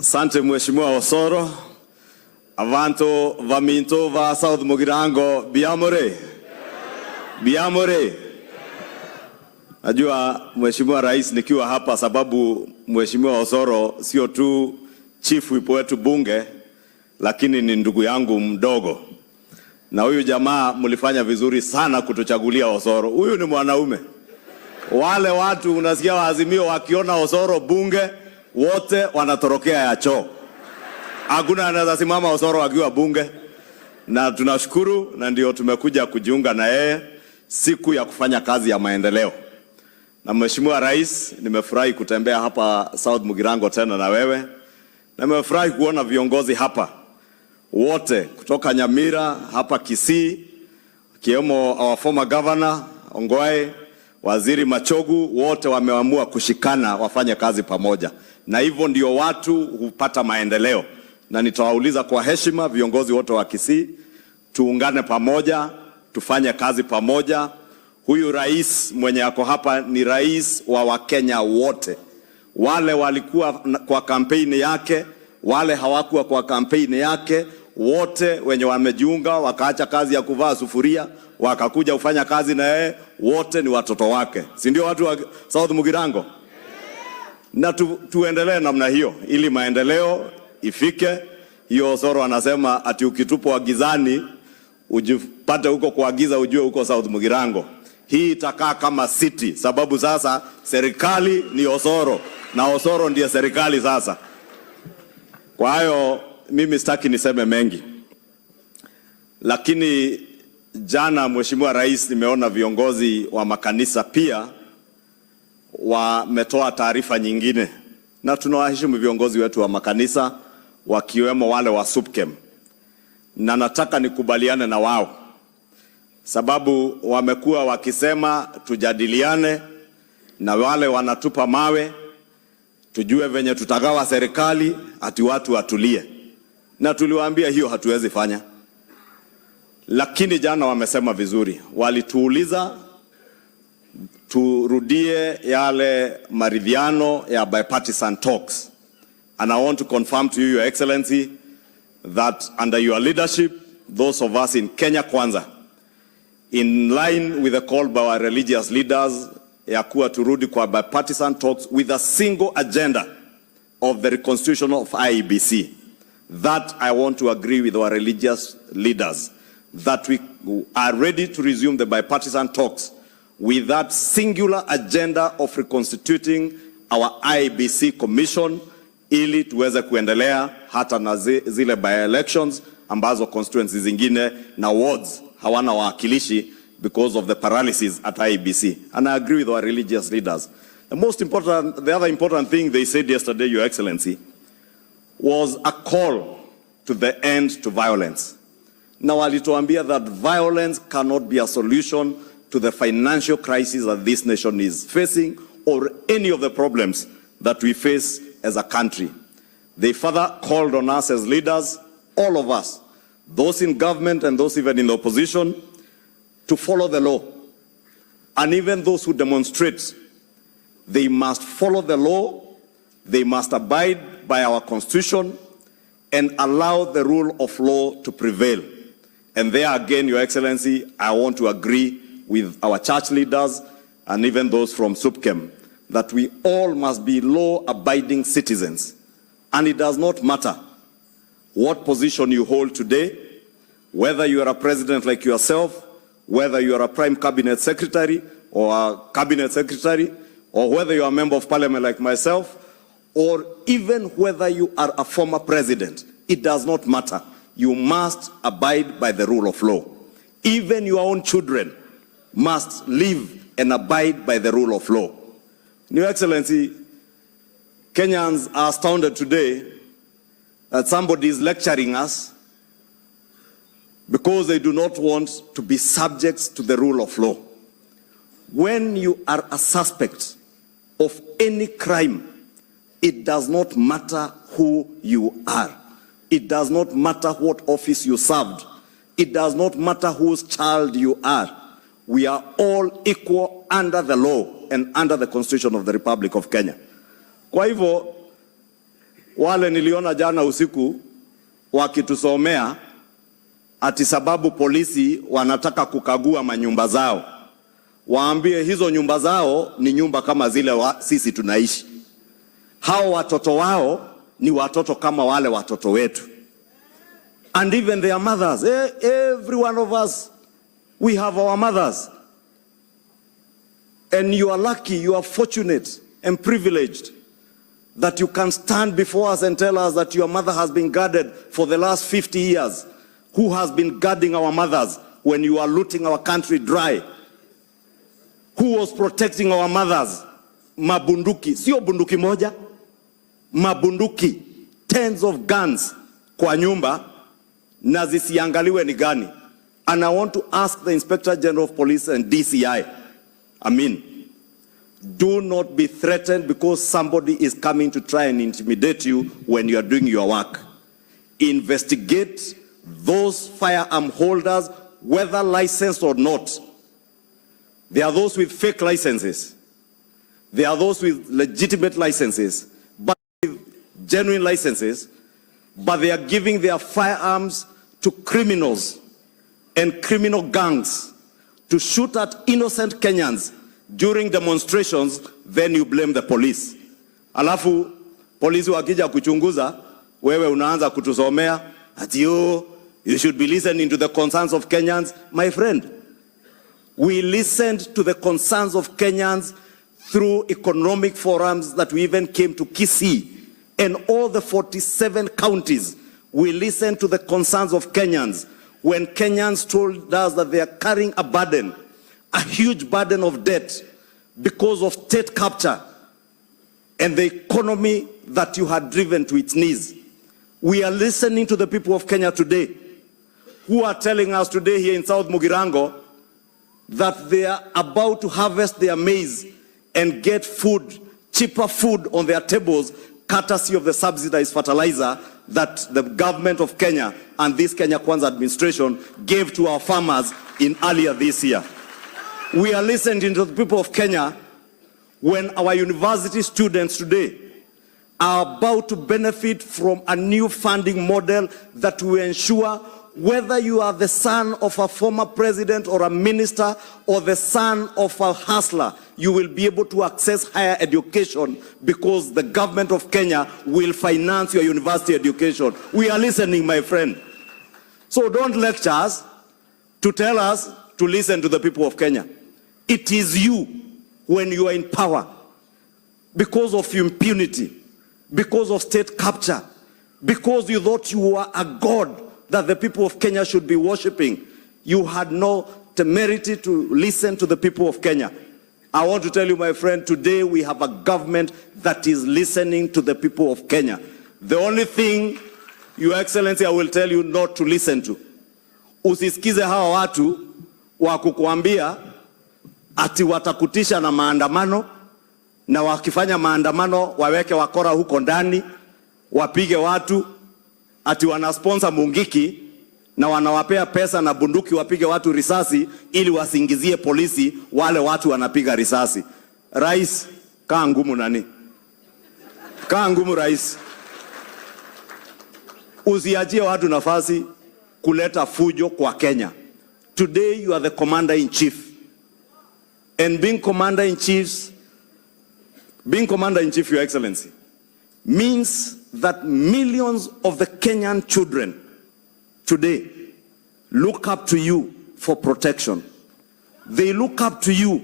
Asante Mheshimiwa Osoro. Avanto vaminto va South Mugirango biamore. Biamore. Najua Mheshimiwa Rais nikiwa hapa sababu Mheshimiwa Osoro sio tu chief wipo wetu bunge, lakini ni ndugu yangu mdogo. Na huyu jamaa mlifanya vizuri sana kutuchagulia Osoro. Huyu ni mwanaume. Wale watu unasikia waazimio wakiona Osoro bunge wote wanatorokea ya choo. Hakuna anaweza simama Osoro akiwa bunge. Na tunashukuru na ndio tumekuja kujiunga na yeye siku ya kufanya kazi ya maendeleo. Na Mheshimiwa Rais, nimefurahi kutembea hapa South Mugirango tena na wewe. Na nimefurahi kuona viongozi hapa wote kutoka Nyamira hapa Kisii, kiwemo our former governor Ongwae, Waziri Machogu, wote wameamua kushikana wafanye kazi pamoja. Na hivyo ndio watu hupata maendeleo. Na nitawauliza kwa heshima viongozi wote wa Kisii, tuungane pamoja, tufanye kazi pamoja. Huyu rais mwenye yako hapa ni rais wa Wakenya wote. Wale walikuwa kwa kampeni yake, wale hawakuwa kwa kampeni yake, wote wenye wamejiunga wakaacha kazi ya kuvaa sufuria wakakuja kufanya kazi na yeye, wote ni watoto wake. Si ndio watu wa South Mugirango? Na tuendelee namna hiyo ili maendeleo ifike. Hiyo Osoro anasema ati ukitupwa gizani ujipate huko kuagiza ujue huko South Mugirango. Hii itakaa kama city sababu sasa serikali ni Osoro na Osoro ndiye serikali sasa. Kwa hiyo mimi sitaki niseme mengi. Lakini jana Mheshimiwa Rais, nimeona viongozi wa makanisa pia wametoa taarifa nyingine. Na tunawaheshimu viongozi wetu wa makanisa wakiwemo wale wa SUPKEM. Na nataka nikubaliane na wao. Sababu wamekuwa wakisema tujadiliane na wale wanatupa mawe, tujue venye tutagawa serikali, ati watu watulie. Na tuliwaambia hiyo hatuwezi fanya. Lakini jana wamesema vizuri. Walituuliza turudie yale maridhiano ya bipartisan talks. And I want to confirm to you, Your Excellency, that under your leadership, those of us in Kenya Kwanza, in line with the call by our religious leaders, ya kuwa turudi kwa bipartisan talks with a single agenda of the reconstitution of IEBC. That I want to agree with our religious leaders, that we are ready to resume the bipartisan talks with that singular agenda of reconstituting our IEBC commission ili tuweze kuendelea hata na zile by-elections ambazo constituencies zingine na wards hawana wakilishi because of the paralysis at IEBC. And I agree with our religious leaders. The other important thing they said yesterday, Your Excellency, was a call to the end to violence. Now walituambia that violence cannot be a solution to the financial crisis that this nation is facing or any of the problems that we face as a country. They further called on us as leaders, all of us, those in government and those even in the opposition, to follow the law. And even those who demonstrate, they must follow the law, they must abide by our constitution and allow the rule of law to prevail. And there again, Your Excellency, I want to agree with our church leaders and even those from SUPKEM that we all must be law-abiding citizens. And it does not matter what position you hold today, whether you are a president like yourself, whether you are a prime cabinet secretary or a cabinet secretary, or whether you are a member of parliament like myself, or even whether you are a former president. It does not matter. You must abide by the rule of law. Even your own children must live and abide by the rule of law. Your Excellency, Kenyans are astounded today that somebody is lecturing us because they do not want to be subjects to the rule of law. When you are a suspect of any crime, it does not matter who you are. It does not matter what office you served. It does not matter whose child you are. We are all equal under the law and under the Constitution of the Republic of Kenya. Kwa hivyo, wale niliona jana usiku wakitusomea ati sababu polisi wanataka kukagua manyumba zao. Waambie hizo nyumba zao ni nyumba kama zile sisi tunaishi. Hao watoto wao ni watoto kama wale watoto wetu. And even their mothers, every one of us, we have our mothers. And you are lucky, you are fortunate and privileged that you can stand before us and tell us that your mother has been guarded for the last 50 years. Who has been guarding our mothers when you are looting our country dry? Who was protecting our mothers? Mabunduki, sio bunduki moja, mabunduki, tens of guns kwa nyumba, na zisiangaliwe ni gani. And I want to ask the Inspector General of Police and DCI, do not be threatened because somebody is coming to try and intimidate you when you are doing your work. Investigate those firearm holders, whether licensed or not. There are those with fake licenses. There are those with legitimate licenses, but with genuine licenses, but they are giving their firearms to criminals and criminal gangs to shoot at innocent Kenyans during demonstrations. Then you blame the police. Alafu polisi wakija kuchunguza, wewe unaanza kutusomea ati you should be listening to the concerns of Kenyans. My friend, we listened to the concerns of Kenyans through economic forums that we even came to Kisii. And all the 47 counties, we listened to the concerns of Kenyans when Kenyans told us that they are carrying a burden, a huge burden of debt because of state capture and the economy that you had driven to its knees. We are listening to the people of Kenya today who are telling us today here in South Mugirango that they are about to harvest their maize and get food, cheaper food on their tables, courtesy of the subsidized fertilizer that the government of Kenya and this Kenya Kwanza administration gave to our farmers in earlier this year. We are listening to the people of Kenya when our university students today are about to benefit from a new funding model that will ensure whether you are the son of a former president or a minister or the son of a hustler, you will be able to access higher education because the government of Kenya will finance your university education. We are listening, my friend. So don't lecture us to tell us to listen to the people of Kenya. It is you, when you are in power, because of impunity, because of state capture, because you thought you were a god that the people of Kenya should be worshipping, you had no temerity to listen to the people of Kenya. I want to tell you, my friend, today we have a government that is listening to the people of Kenya. The only thing, Your Excellency, I will tell you not to listen to. Usisikize hawa watu wa kukuambia ati watakutisha na maandamano, na wakifanya maandamano waweke wakora huko ndani, wapige watu, ati wanasponsor Mungiki na wanawapea pesa na bunduki wapige watu risasi ili wasingizie polisi wale watu wanapiga risasi. Rais, kaa ngumu nani? Kaa ngumu rais. Usiachie watu nafasi kuleta fujo kwa Kenya. Today you are the commander-in-chief. And being commander-in-chief, Your Excellency, means that millions of the Kenyan children today look up to you for protection. They look up to you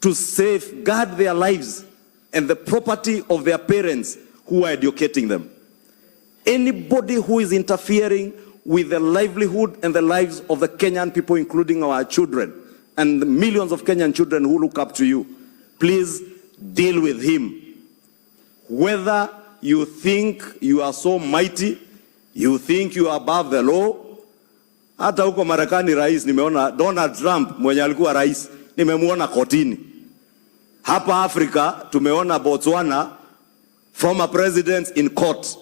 to safeguard their lives and the property of their parents who are educating them. Anybody who is interfering with the livelihood and the lives of the Kenyan people, including our children, and the millions of Kenyan children who look up to you, please deal with him. Whether you think you are so mighty, you think you are above the law. Hata huko Marekani rais, nimeona Donald Trump mwenye alikuwa rais, nimemuona kotini. Hapa Afrika tumeona Botswana former presidents in court.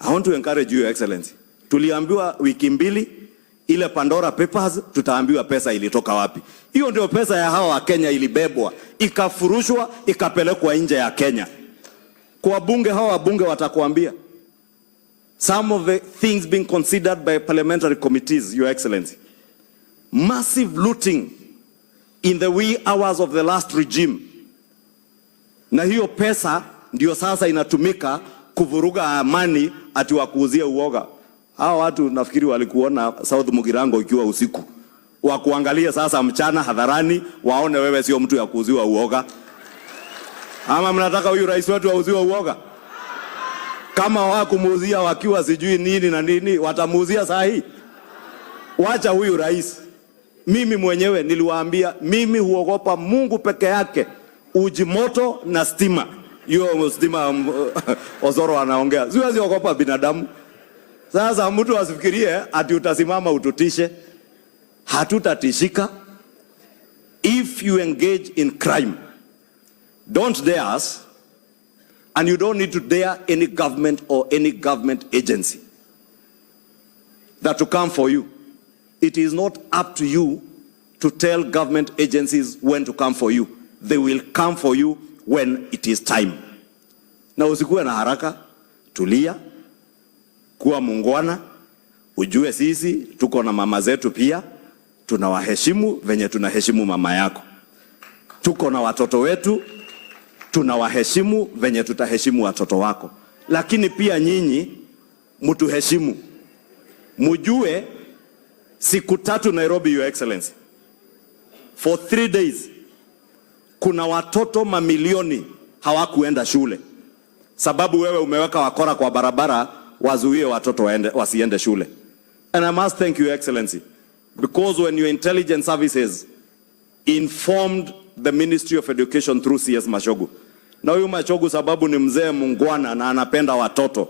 I want to encourage you, Your Excellency. Tuliambiwa wiki mbili ile Pandora Papers, tutaambiwa pesa ilitoka wapi. Hiyo ndio pesa ya hawa wa Kenya ilibebwa, ikafurushwa, ikapelekwa nje ya Kenya. Kwa bunge, hawa wabunge watakuambia some of the things being considered by parliamentary committees, Your Excellency. Massive looting in the wee hours of the last regime. Na hiyo pesa ndio sasa inatumika kuvuruga amani ati wakuuzia uoga. Hao watu nafikiri walikuona South Mugirango ikiwa usiku. Wakuangalia sasa mchana hadharani waone wewe sio mtu ya kuuziwa uoga. Ama mnataka huyu rais wetu auziwe uoga? Kama hawakumuuzia wakiwa sijui nini na nini, watamuuzia saa hii? Wacha huyu rais. Mimi mwenyewe niliwaambia mimi huogopa Mungu peke yake. Uji moto na stima. Hiyo stima Ozoro anaongea. Siwezi ogopa binadamu. Sasa mtu asifikirie ati utasimama ututishe. Hatutatishika. If you engage in crime, don't dare us, and you don't need to dare any government or any government agency that to come for you. It is not up to you to tell government agencies when to come for you. They will come for you when it is time. Na usikuwe na haraka, tulia, kuwa muungwana, ujue sisi tuko na mama zetu pia, tunawaheshimu venye tunaheshimu mama yako. Tuko na watoto wetu, tunawaheshimu venye tutaheshimu watoto wako. Lakini pia nyinyi mtuheshimu. Mujue siku 3 Nairobi, Your Excellency. For 3 days kuna watoto mamilioni hawakuenda shule. Sababu wewe umeweka wakora kwa barabara wazuie watoto wasiende shule. And I must thank you, Your Excellency, because when your intelligence services informed the Ministry of Education through CS Mashogu. Na huyu Mashogu sababu ni mzee mungwana na anapenda watoto.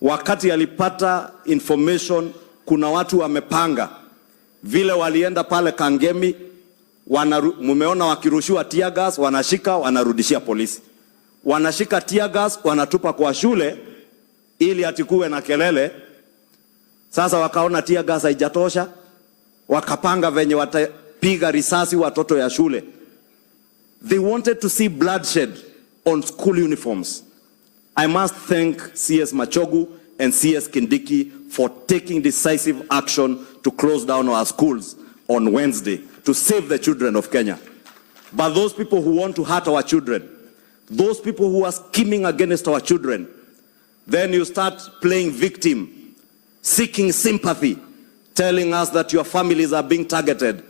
Wakati alipata information kuna watu wamepanga vile walienda pale Kangemi, mumeona wakirushiwa tear gas, wanashika wanarudishia polisi. Wanashika tear gas wanatupa kwa shule ili atikuwe na kelele. Sasa wakaona tear gas haijatosha, wakapanga venye watapiga risasi watoto ya shule. They wanted to see bloodshed on school uniforms. I must thank CS Machogu and CS Kindiki for taking decisive action to close down our schools on Wednesday to save the children of Kenya. But those people who want to hurt our children, those people who are scheming against our children, then you start playing victim, seeking sympathy, telling us that your families are being targeted.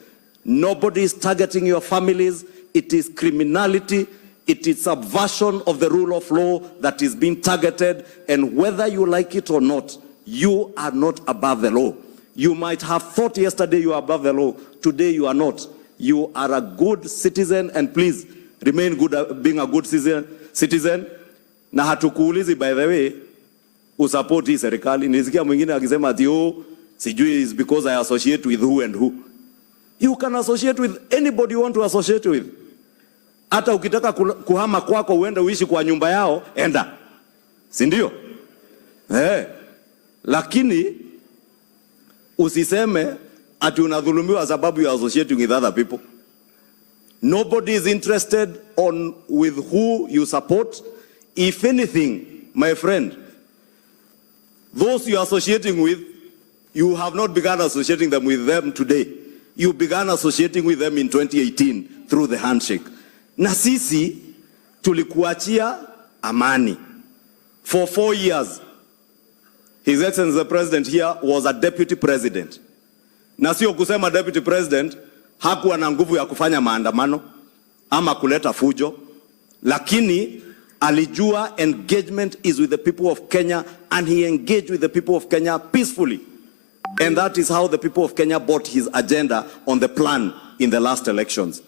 Nobody is targeting your families. It is criminality. It is subversion of the rule of law that is being targeted. And whether you like it or not, you are not above the law. You might have thought yesterday you are above the law. Today you are not. You are a good citizen, and please remain good being a good citizen. Na hatukuulizi, by the way, usupport hii serikali. Nisikia mwingine akisema ati sijui is because I associate with who and who. You can associate with anybody you want to associate with. Hata ukitaka kuhama kwako uende uishi kwa nyumba yao, enda. Si ndio? Lakini usiseme ati unadhulumiwa sababu you are associating with other people. Nobody is interested with who you support. If anything, my friend, those you are associating with, you have not begun associating them with them today. You began associating with them in 2018 through the handshake. Na sisi tulikuachia amani. For 4 years, His Excellency the President here was a deputy president. Na sio kusema deputy president hakuwa na nguvu ya kufanya maandamano ama kuleta fujo, lakini alijua engagement is with the people of Kenya, and he engaged with the people of Kenya peacefully. And that is how the people of Kenya bought his agenda on the plan in the last elections.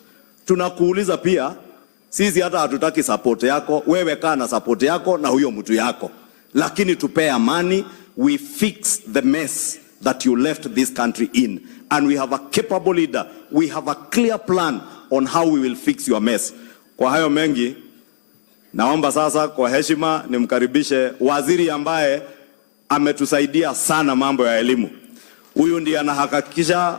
Tunakuuliza pia, sisi hata hatutaki support yako, wewe kaa na support yako na huyo mtu yako. Lakini tupe amani, we fix the mess that you left this country in. And we have a capable leader. We have a clear plan on how we will fix your mess. Kwa hayo mengi, naomba sasa kwa heshima nimkaribishe waziri ambaye ametusaidia sana mambo ya elimu. Huyu ndiye anahakikisha